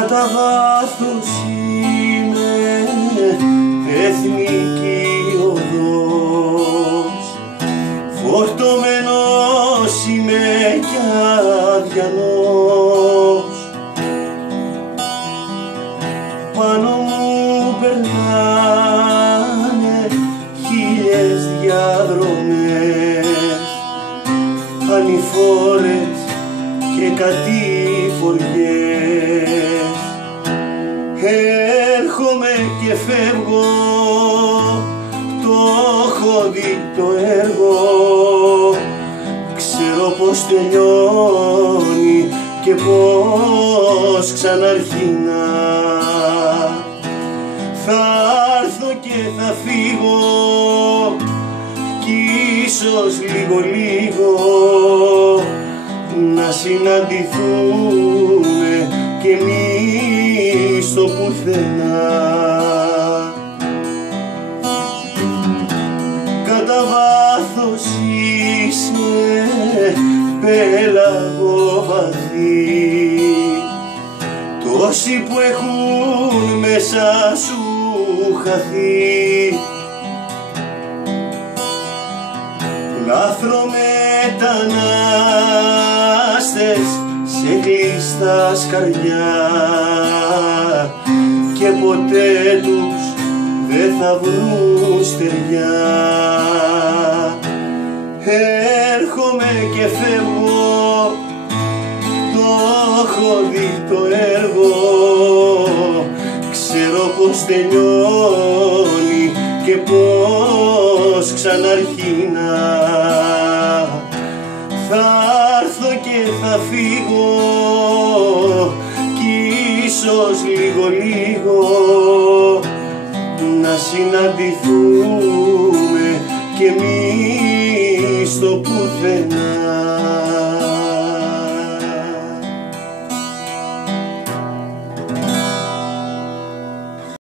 Κατά βάθος είμαι εθνική οδός, φορτωμένος είμαι κι αδιανός. Πάνω μου περνάνε χίλιες διαδρομές, ανηφόρες και κατηφοριές. Έρχομαι και φεύγω, το έχω δει το έργο, ξέρω πως τελειώνει και πως ξαναρχίνα. Θα έρθω και θα φύγω κι ίσως λίγο να συναντηθούμε κι εμείς στο πουθενά. Κατά βάθος είσαι πέλαγο βαθύ, τόσοι που έχουν μέσα σου χαθεί. Λάθρομετανάστες σε κλειστά σκαριά και ποτέ τους δεν θα βρουν στεριά. Έρχομαι και φεύγω, το έχω δει το έργο, ξέρω πως τελειώνει και πως ξαναρχίνα. Θα έρθω και θα φύγω κι ίσως λίγο να συναντηθούμε κι εμείς στο πουθενά.